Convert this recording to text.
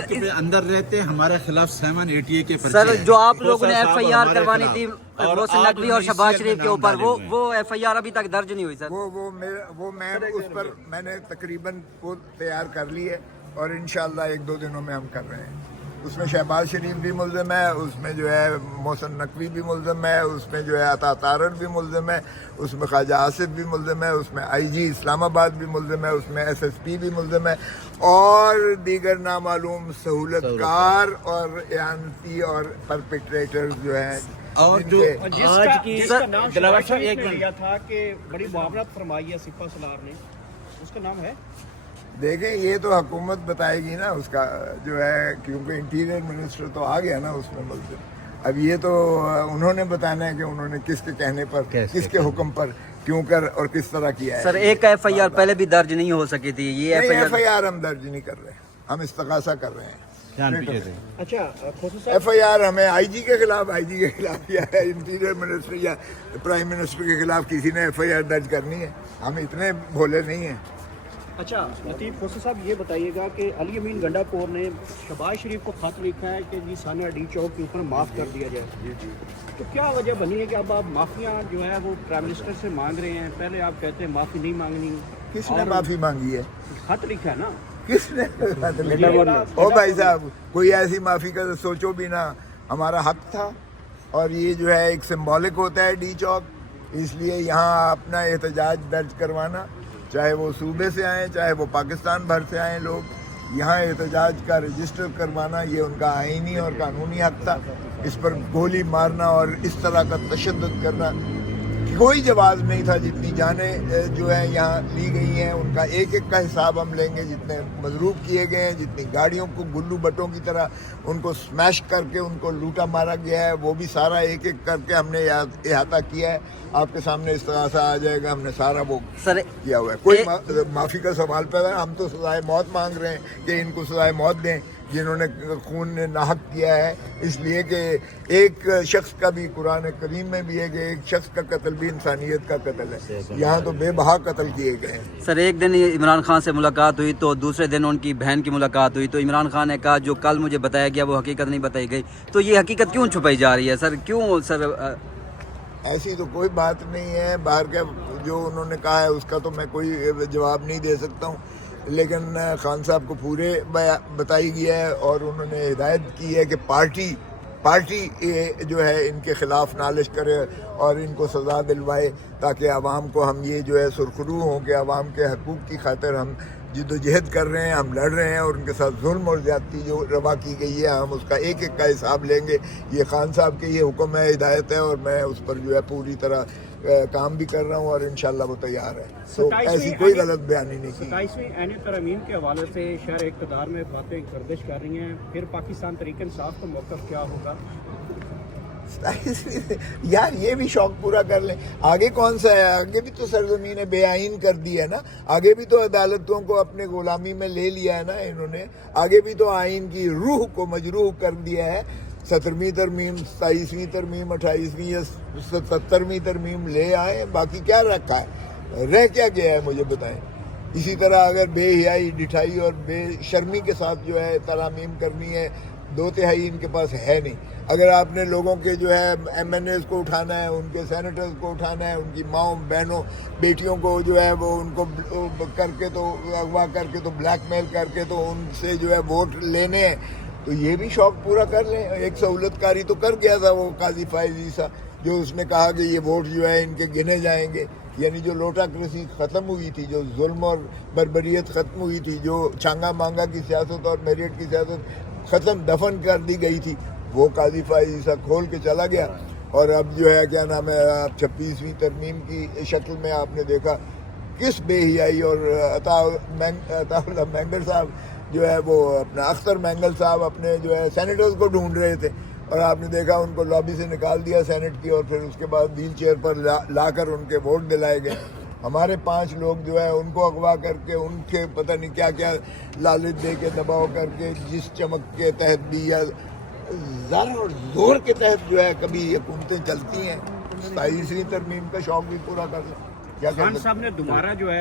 پہ اندر رہتے ہمارے خلاف 780 کے پرچے سر ہیں۔ جو آپ لوگوں نے صاحب ایف آئی آر ہمارے کروانی خلاف۔ تھی اور محسن آپ نقوی اور نے شہباز CM شریف کے نام اوپر ڈالے ہوئے ہیں۔ وہ ایف آئی آر ابھی تک درج نہیں ہوئی سر. وہ میں اس پر میں نے تقریباً وہ تیار کر لی ہے اور انشاءاللہ 1-2 دنوں میں ہم کر رہے ہیں. اس میں شہباز شریف بھی ملزم ہے، اس میں جو ہے محسن نقوی بھی ملزم ہے، اس میں جو ہے عطا تارڑ بھی ملزم ہے، اس میں خواجہ آصف بھی ملزم ہے، اس میں آئی جی اسلام آباد بھی ملزم ہے، اس میں ایس ایس پی بھی ملزم ہے اور دیگر نامعلوم سہولت کار اور اعانتی اور پرپیٹریٹر جو ہیں. اور جن جو کے آج کی جس کا نام دلاور شہباز صاحب شریف ایک نے منٹ لیا تھا کہ بڑی معاونت فرمائی ہے سپہ سالار نے، اس کا نام ہے دیکھیں یہ تو حکومت بتائے گی نا اس کا جو ہے، کیونکہ انٹیریئر منسٹر تو آ گیا نا اس میں ملزم. اب یہ تو انہوں نے بتانا ہے کہ انہوں نے کس کے کہنے پر، کس کے حکم پر کیوں کر اور کس طرح کیا ہے. سر ایک ایف آئی آر پہلے بھی درج نہیں ہو سکی تھی، یہ ایف آئی آر ہم درج نہیں کر رہے، ہم استغاثہ کر رہے ہیں. اچھا کھوسو صاحب ایف آئی آر ہمیں آئی جی کے خلاف یا انٹیریئر منسٹر یا پرائم منسٹر کے خلاف کسی نے ایف آئی آر درج کرنی ہے. ہم اتنے بھولے نہیں ہیں. اچھا لطیف کھوسو صاحب یہ بتائیے گا کہ علی امین گنڈا پور نے شہباز شریف کو خط لکھا ہے کہ جی ثانیہ ڈی چوک کے اوپر معاف کر دیا جائے. تو کیا وجہ بنی ہے کہ اب آپ معافیاں جو ہے وہ پرائم منسٹر سے مانگ رہے ہیں؟ پہلے آپ کہتے ہیں معافی نہیں مانگنی. کس نے معافی مانگی ہے؟ خط لکھا ہے نا. کس نے او بھائی صاحب کوئی ایسی معافی کا سوچو بھی نہ. ہمارا حق تھا اور یہ جو ہے ایک سمبولک ہوتا ہے ڈی چوک، اس لیے یہاں اپنا احتجاج درج کروانا، چاہے وہ صوبے سے آئیں چاہے وہ پاکستان بھر سے آئیں لوگ، یہاں احتجاج کا رجسٹر کروانا یہ ان کا آئینی اور قانونی حق تھا. اس پر گولی مارنا اور اس طرح کا تشدد کرنا کوئی جواز نہیں تھا. جتنی جانیں جو ہے یہاں لی گئی ہیں ان کا ایک ایک کا حساب ہم لیں گے. جتنے مضروب کیے گئے ہیں، جتنی گاڑیوں کو گلو بٹوں کی طرح ان کو سمیش کر کے ان کو لوٹا مارا گیا ہے، وہ بھی سارا ایک ایک کر کے ہم نے احاطہ کیا ہے. آپ کے سامنے استغاثہ آ جائے گا، ہم نے سارا وہ کیا ہوا ہے. کوئی معافی کا سوال پیدا ہے؟ ہم تو سزائے موت مانگ رہے ہیں کہ ان کو سزائے موت دیں جنہوں نے خون ناحق کیا ہے. اس لیے کہ ایک شخص کا بھی قرآن کریم میں بھی ہے کہ ایک شخص کا قتل بھی انسانیت کا قتل ہے. یہاں تو بے بہا قتل کیے گئے ہیں. سر ایک دن عمران خان سے ملاقات ہوئی تو دوسرے دن ان کی بہن کی ملاقات ہوئی تو عمران خان نے کہا جو کل مجھے بتایا گیا وہ حقیقت نہیں بتائی گئی. تو یہ حقیقت کیوں چھپائی جا رہی ہے سر؟ کیوں سر؟ ایسی تو کوئی بات نہیں ہے. باہر کا جو انہوں نے کہا ہے اس کا تو میں کوئی جواب نہیں دے سکتا ہوں، لیکن خان صاحب کو پورے بتائی گیا ہے اور انہوں نے ہدایت کی ہے کہ پارٹی جو ہے ان کے خلاف نالش کرے اور ان کو سزا دلوائے، تاکہ عوام کو ہم یہ جو ہے سرخرو ہوں کہ عوام کے حقوق کی خاطر ہم جد و جہد کر رہے ہیں، ہم لڑ رہے ہیں اور ان کے ساتھ ظلم اور زیادتی جو روا کی گئی ہے ہم اس کا ایک ایک کا حساب لیں گے. یہ خان صاحب کے یہ حکم ہے، ہدایت ہے اور میں اس پر جو ہے پوری طرح کام بھی کر رہا ہوں اور انشاءاللہ وہ تیار ہے. تو ایسی کوئی غلط بیانی نہیں کی. 27ویں عین ترمیم کے حوالے سے شہر اقتدار میں باتیں گردش کر رہی ہیں، پھر پاکستان تحریک انصاف کا موقف کیا ہوگا؟ یار یہ بھی شوق پورا کر لیں. آگے کون سا ہے؟ آگے بھی تو سرزمین بے آئین کر دی ہے نا. آگے بھی تو عدالتوں کو اپنے غلامی میں لے لیا ہے نا انہوں نے. آگے بھی تو آئین کی روح کو مجروح کر دیا ہے. 17ویں ترمیم، 27ویں ترمیم، 28ویں یا 77ویں ترمیم لے آئے. باقی کیا رکھا ہے؟ رہ کیا گیا ہے مجھے بتائیں. اسی طرح اگر بے حیائی، ڈٹھائی اور بے شرمی کے ساتھ جو ہے ترامیم کرنی ہے، 2/3 ان کے پاس ہے نہیں. اگر آپ نے لوگوں کے جو ہے ایم این ایز کو اٹھانا ہے، ان کے سینیٹرز کو اٹھانا ہے، ان کی ماؤں بہنوں بیٹیوں کو جو ہے وہ ان کو کر کے تو اغوا کر کے تو بلیک میل کر کے تو ان سے جو ہے ووٹ لینے ہیں، تو یہ بھی شوق پورا کر لیں. ایک سہولت کاری تو کر گیا تھا وہ قاضی فائز عیسیٰ، جو اس نے کہا کہ یہ ووٹ جو ہے ان کے گنے جائیں گے. یعنی جو لوٹاکریسی ختم ہوئی تھی، جو ظلم اور بربریت ختم ہوئی تھی، جو چھانگا مانگا کی سیاست اور میرٹ کی سیاست ختم دفن کر دی گئی تھی، وہ قاضی فائز عیسیٰ کھول کے چلا گیا. اور اب جو ہے کیا نام ہے، 26ویں ترمیم کی شکل میں آپ نے دیکھا کس بے حیائی. اور عطا اللہ مینگل صاحب جو ہے وہ اپنا اختر مینگل صاحب اپنے جو ہے سینیٹرز کو ڈھونڈ رہے تھے اور آپ نے دیکھا ان کو لابی سے نکال دیا سینٹ کی، اور پھر اس کے بعد ویل چیئر پر لا کر ان کے ووٹ دلائے گئے. ہمارے 5 لوگ جو ہے ان کو اغوا کر کے ان کے پتہ نہیں کیا کیا لالچ دے کے دباؤ کر کے، جس چمک کے تحت بھی یا زر اور زور کے تحت جو ہے کبھی حکومتیں چلتی ہیں. 27ویں ترمیم کا شوق بھی پورا کر لیں. کیا خان صاحب نے دوبارہ جو ہے